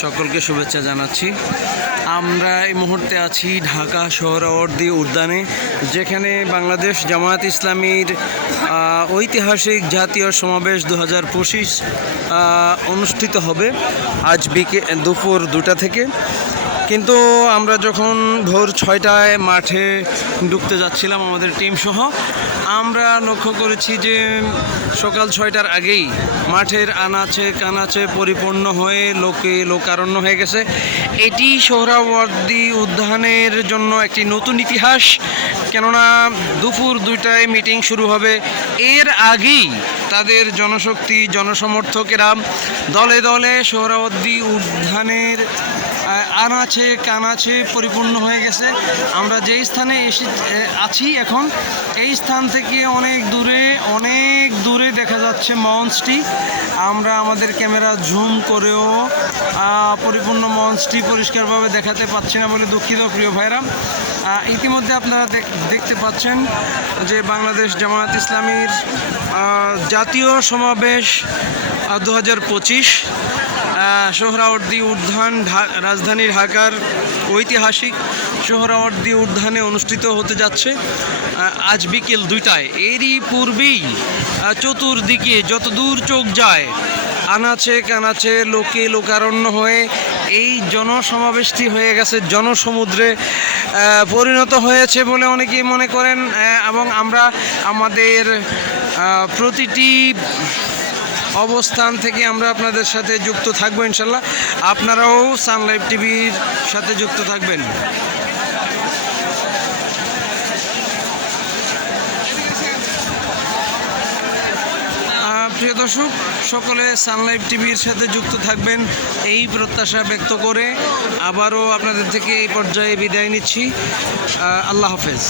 সকলকে শুভেচ্ছা জানাচ্ছি। আমরা এই মুহূর্তে আছি ঢাকা সোহরাওয়ার্দী উদ্যানে, যেখানে বাংলাদেশ জামায়াত ইসলামীর ঐতিহাসিক জাতীয় সমাবেশ দু হাজার পঁচিশ অনুষ্ঠিত হবে। আজ বিকে দুপুর দুটা থেকে। কিন্তু আমরা যখন ভোর ছয়টায় মাঠে ঢুকতে যাচ্ছিলাম আমাদের টিম সহ, আমরা লক্ষ্য করেছি যে সকাল ছয়টার আগেই মাঠের আনাচে কানাচে পরিপূর্ণ হয়ে লোকে লোকারণ্য হয়ে গেছে। এটি সোহরাওয়ার্দী উদ্যানের জন্য একটি নতুন ইতিহাস। কেননা দুপুর দুইটায় মিটিং শুরু হবে। এর আগেই তাদের জনশক্তি, জনসমর্থকেরা দলে দলে সোহরাওয়ার্দী উদ্যানের আনাচে কানাচে পরিপূর্ণ হয়ে গেছে। আমরা যেই স্থানে এসে আছি এখন এই স্থান থেকে অনেক দূরে অনেক দূরে দেখা যাচ্ছে মঞ্চটি। আমরা আমাদের ক্যামেরা ঝুম করেও পরিপূর্ণ মঞ্চটি পরিষ্কারভাবে দেখাতে পাচ্ছি না বলে দুঃখিত প্রিয় ভাইরা আহ, ইতিমধ্যে আপনারা দেখ- দেখতে পাচ্ছেন যে বাংলাদেশ জামায়াত ইসলামীর জাতীয় সমাবেশ দু হাজার পঁচিশ। সোহরাওয়ার্দী উদ্যান রাজধানী ঢাকার ঐতিহাসিক সোহরাওয়ার্দী উদ্যানে অনুষ্ঠিত হতে যাচ্ছে। আজ বিকেল দুইটায়। এরই পূর্বেই চতুর্দিকে যত দূর চোখ যায়, আনাচে কানাচে লোকে লোকারণ্য হয়ে এই জনসমাবেশটি হয়ে গেছে। জনসমুদ্রে পরিণত হয়েছে বলে অনেকেই মনে করেন। এবং আমরা আমাদের প্রতিটি অবস্থান থেকে আমরা আপনাদের সাথে যুক্ত থাকব ইনশাল্লাহ। আপনারাও সানলাইভ টিভির সাথে যুক্ত থাকবেন। প্রিয় দর্শক, সকলে সানলাইভ টিভির সাথে যুক্ত থাকবেন। এই প্রত্যাশা ব্যক্ত করে আবারও আপনাদের থেকে এই পর্যায়ে বিদায় নিচ্ছি। আল্লাহ হাফেজ।